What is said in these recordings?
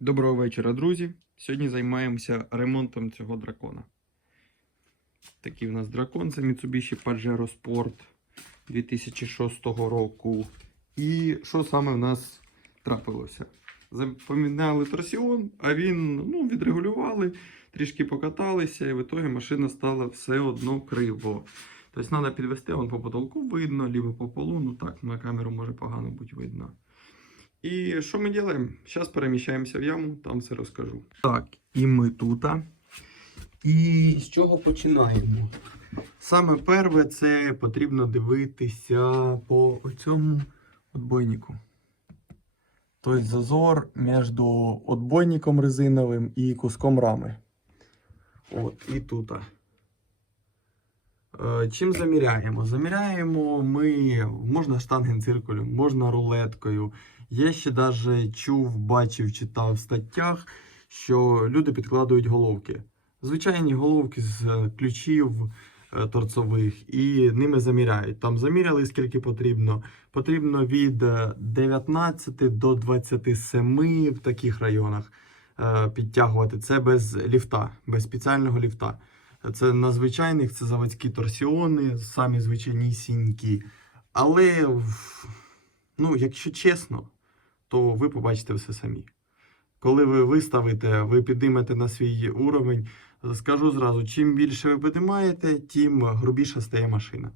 Доброго вечора, друзі. Сьогодні займаємося ремонтом цього дракона. Такий у нас дракон це Mitsubishi Pajero Sport 2006 року. І що саме в нас трапилося? Поміняли торсіон, а він ну, відрегулювали, трішки покаталися, і в ітогі машина стала все одно криво. Тобто треба підвести, вон по потолку видно, либо по полу. Ну так, на камеру може погано бути видно. І що ми робимо? Зараз переміщаємося в яму, там все розкажу. Так, і ми тут. І з чого починаємо? Саме перше, це потрібно дивитися по цьому отбойнику. Тобто зазор між отбойником резиновим і куском рами. От, і тут. Е, Чим заміряємо? Заміряємо ми, можна штангенциркулем, можна рулеткою. Я ще навіть чув, бачив, читав в статтях, що люди підкладують головки. Звичайні головки з ключів е, торцових і ними заміряють. Там заміряли скільки потрібно. Потрібно від е, 19 до 27 в таких районах е, підтягувати. Це без ліфта, без спеціального ліфта. Це на звичайних, це заводські торсіони, самі звичайнісінькі. Але, ну, якщо чесно, то ви побачите все самі. Коли ви виставите, ви підіймете на свій уровень, скажу зразу, чим більше ви підіймаєте, тим грубіша стає машина.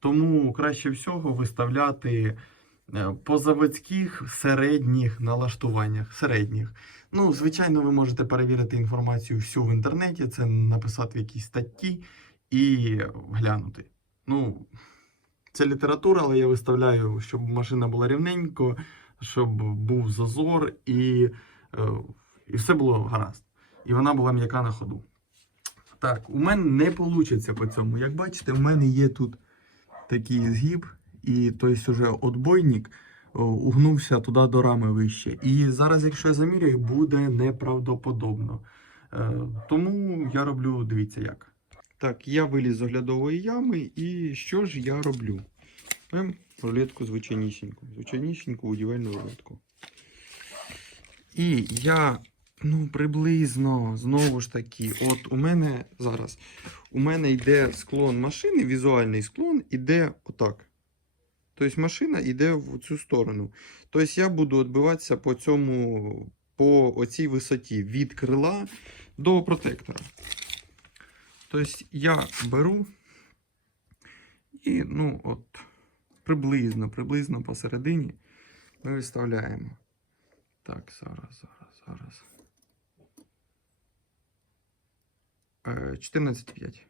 Тому краще всього виставляти е, по заводських середніх налаштуваннях. Середніх. Ну, звичайно, ви можете перевірити інформацію всю в інтернеті, це написати в якійсь статті і глянути. Ну, це література, але я виставляю, щоб машина була рівненько, щоб був зазор і, е, і все було гаразд. І вона була м'яка на ходу. Так, у мене не вийде по цьому. Як бачите, у мене є тут такий згиб, і той вже отбойник угнувся туди до рами вище. І зараз, якщо я заміряю, буде неправдоподобно. Е, тому я роблю, дивіться як. Так, я виліз з оглядової ями, і що ж я роблю? Берем рулетку звичайнісіньку. Звичайнісіньку удівельну рулетку. І я, ну, приблизно, знову ж таки, от у мене зараз, у мене йде склон машини, візуальний склон іде отак. Тобто машина йде в цю сторону. Тобто я буду відбиватися по цьому, по оцій висоті від крила до протектора. Тобто я беру і, ну, от, приблизно, приблизно посередині ми виставляємо. Так, зараз, зараз, зараз. Е, 14,5.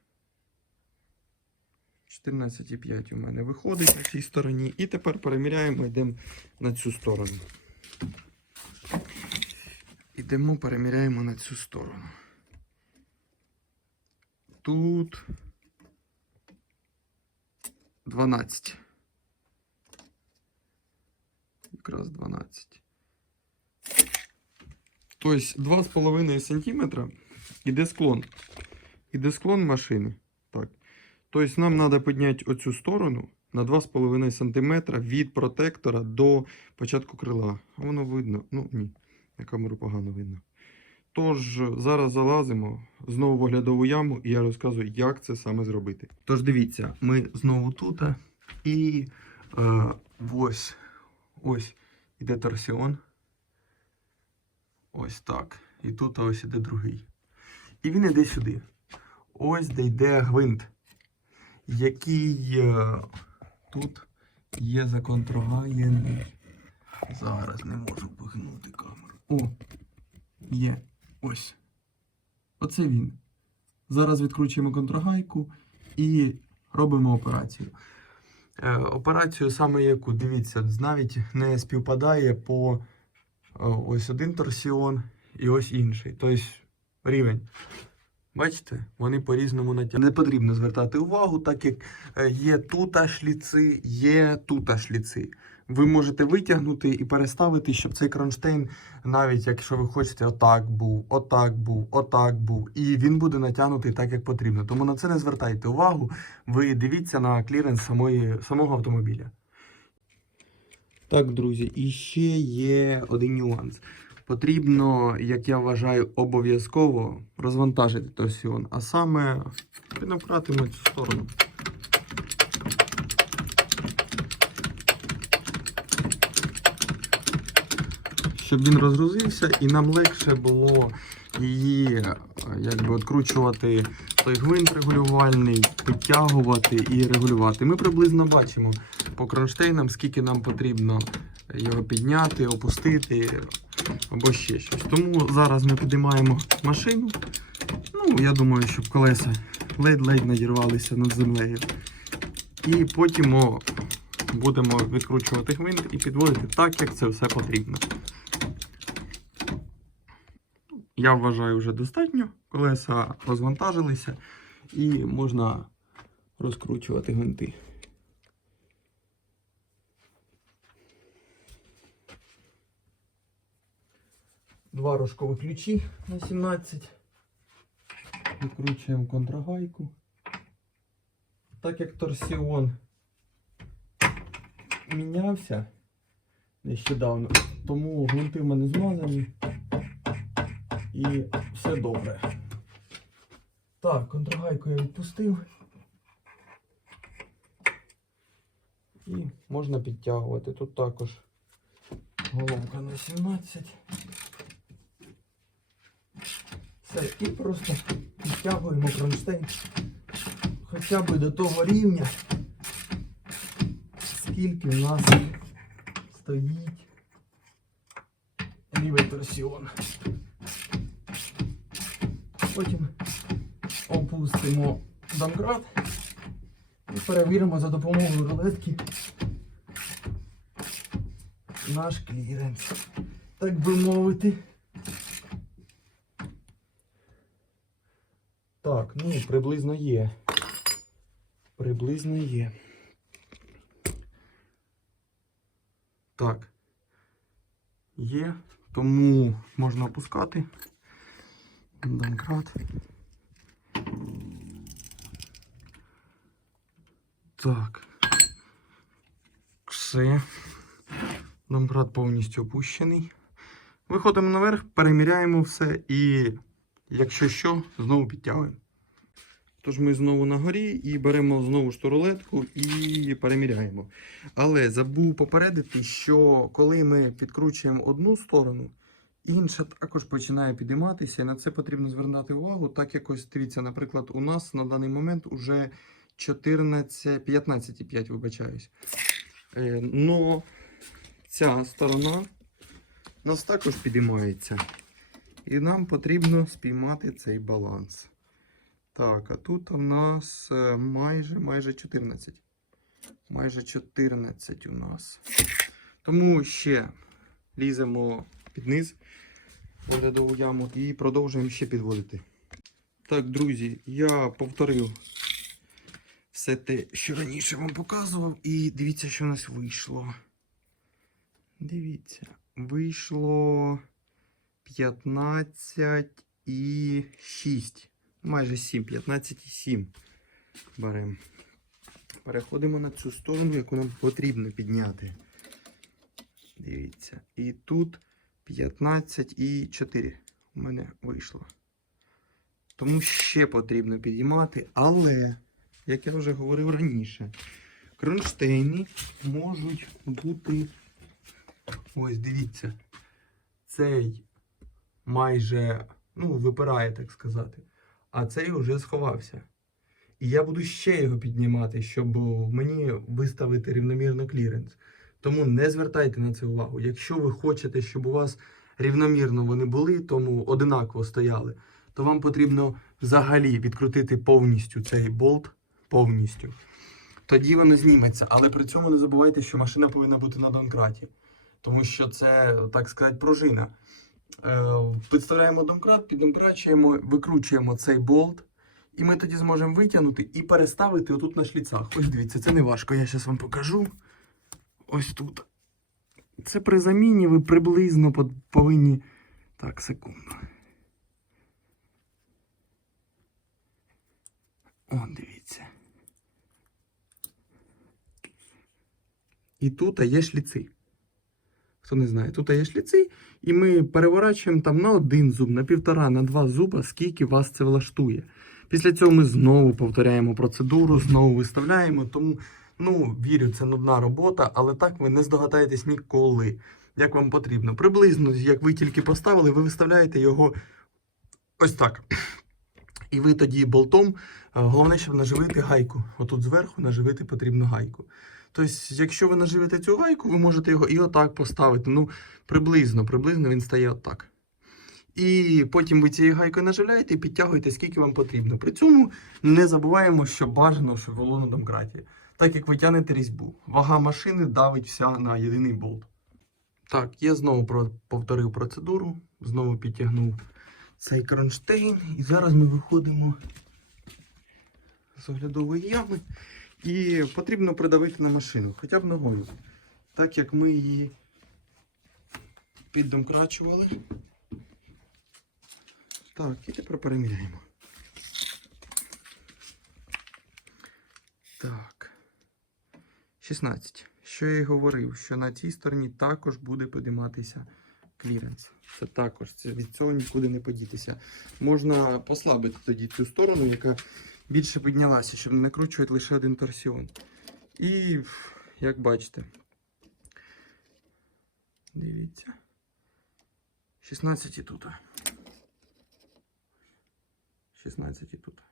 14,5 у мене виходить на цій стороні. І тепер переміряємо, йдемо на цю сторону. Ідемо, переміряємо на цю сторону. Тут 12. Якраз 12. Тобто 2,5 см іде склон. Іде склон машини. Так. Тобто нам треба підняти оцю сторону на 2,5 см від протектора до початку крила. А воно видно. Ну ні, на камеру погано видно. Тож зараз залазимо знову в оглядову яму і я розказую, як це саме зробити. Тож дивіться, ми знову тут і е, ось ось іде торсіон. Ось так. І тут ось іде другий. І він іде сюди. Ось де йде гвинт, який е, тут є законтрогаєний. Зараз не можу погнути камеру. О, є. Ось. Оце він. Зараз відкручуємо контрагайку і робимо операцію. Е, операцію саме яку, дивіться, навіть не співпадає по е, ось один торсіон і ось інший. Тобто рівень. Бачите, вони по-різному натягнуті. Не потрібно звертати увагу, так як е, є тут шліци, є тут шліци. Ви можете витягнути і переставити, щоб цей кронштейн, навіть якщо ви хочете, отак був, отак був, отак був, і він буде натягнутий так, як потрібно. Тому на це не звертайте увагу. Ви дивіться на кліренс самої, самого автомобіля. Так, друзі, і ще є один нюанс. Потрібно, як я вважаю, обов'язково розвантажити торсіон, а саме піднавкратимо цю сторону. Щоб він розгрузився і нам легше було її якби відкручувати той гвинт регулювальний, підтягувати і регулювати. Ми приблизно бачимо по кронштейнам, скільки нам потрібно його підняти, опустити або ще щось. Тому зараз ми підіймаємо машину. Ну, я думаю, щоб колеса ледь-ледь надірвалися над землею. І потім будемо відкручувати гвинт і підводити так, як це все потрібно. Я вважаю, вже достатньо. Колеса розвантажилися і можна розкручувати гвинти. Два рожкові ключі на 17. Відкручуємо контрагайку. Так як торсіон мінявся нещодавно, тому гвинти в мене змазані і все добре. Так, контрагайку я відпустив. І можна підтягувати. Тут також головка на 17. Все, і просто підтягуємо кронштейн хоча б до того рівня, скільки в нас стоїть лівий торсіон. Потім опустимо домкрат і перевіримо за допомогою рулетки наш кліренс. Так би мовити. Так, ну приблизно є. Приблизно є. Так. Є, тому можна опускати. Домкрат. Так. Все. Домкрат повністю опущений. Виходимо наверх, переміряємо все і, якщо що, знову підтягуємо. Тож ми знову на горі і беремо знову ж ту рулетку і переміряємо. Але забув попередити, що коли ми підкручуємо одну сторону, інша також починає підійматися. І на це потрібно звернути увагу. Так якось дивіться, наприклад, у нас на даний момент 14, 15,5, вибачаюсь. Е, но ця сторона у нас також підіймається. І нам потрібно спіймати цей баланс. Так, а тут у нас е, майже майже 14. Майже 14 у нас. Тому ще ліземо під низ оглядову яму і продовжуємо ще підводити. Так, друзі, я повторив все те, що раніше вам показував. І дивіться, що у нас вийшло. Дивіться, вийшло 15 і 6. Майже 7, 15 і 7 беремо. Переходимо на цю сторону, яку нам потрібно підняти. Дивіться. І тут 15 і 4 у мене вийшло. Тому ще потрібно підіймати, але, як я вже говорив раніше, кронштейни можуть бути. Ось, дивіться, цей майже, ну, випирає, так сказати. А цей вже сховався. І я буду ще його піднімати, щоб мені виставити рівномірно кліренс. Тому не звертайте на це увагу. Якщо ви хочете, щоб у вас рівномірно вони були, тому одинаково стояли, то вам потрібно взагалі відкрутити повністю цей болт, повністю. Тоді воно зніметься. Але при цьому не забувайте, що машина повинна бути на донкраті. Тому що це, так сказати, пружина. Е, Підставляємо домкрат, піддомкрачуємо, викручуємо цей болт. І ми тоді зможемо витягнути і переставити отут на шліцах. Ось дивіться, це не важко. Я зараз вам покажу. Ось тут. Це при заміні ви приблизно повинні. Так, секунду. О, дивіться. І тут є шліци. Хто не знає, тут є шліци, І ми переворачуємо там на один зуб, на півтора, на два зуба, скільки вас це влаштує. Після цього ми знову повторяємо процедуру, знову виставляємо. Тому, ну, вірю, це нудна робота, але так ви не здогадаєтесь ніколи, як вам потрібно. Приблизно, як ви тільки поставили, ви виставляєте його ось так. І ви тоді болтом, е, головне, щоб наживити гайку. Отут зверху наживити потрібно гайку. Тобто, якщо ви наживите цю гайку, ви можете його і отак поставити. Ну, приблизно, приблизно він стає отак. І потім ви цією гайкою наживляєте і підтягуєте, скільки вам потрібно. При цьому не забуваємо, що бажано, що було на домкраті. Так як ви тягнете різьбу. Вага машини давить вся на єдиний болт. Так, я знову повторив процедуру, знову підтягнув цей кронштейн. І зараз ми виходимо з оглядової ями. І потрібно придавити на машину, хоча б ногою. Так як ми її піддомкрачували. Так, і тепер переміряємо. Так. 16. Що я й говорив, що на цій стороні також буде підійматися кліренс. Це також, це від цього нікуди не подітися. Можна послабити тоді цю сторону, яка більше піднялася, щоб не накручувати лише один торсіон. І, як бачите, дивіться. 16 і тут. 16 і тут.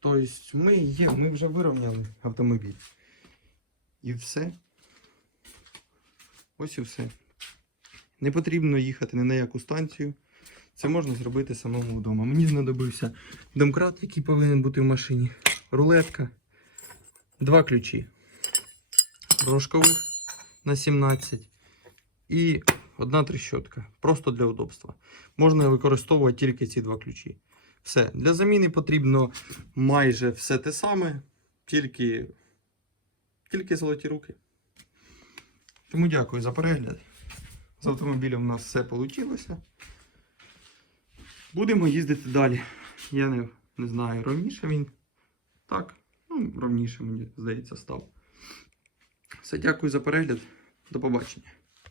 Тобто ми є, ми вже вирівняли автомобіль. І все. Ось і все. Не потрібно їхати ні на яку станцію. Це можна зробити самому вдома. Мені знадобився домкрат, який повинен бути в машині, рулетка, два ключі. Рожкових на 17 і одна трещотка. Просто для удобства. Можна використовувати тільки ці два ключі. Все. Для заміни потрібно майже все те саме, тільки, тільки золоті руки. Тому дякую за перегляд. З автомобілем у нас все вийшло. Будемо їздити далі. Я не, не знаю, ровніше він. Так, ну, ровніше, мені здається, став. Все, дякую за перегляд. До побачення.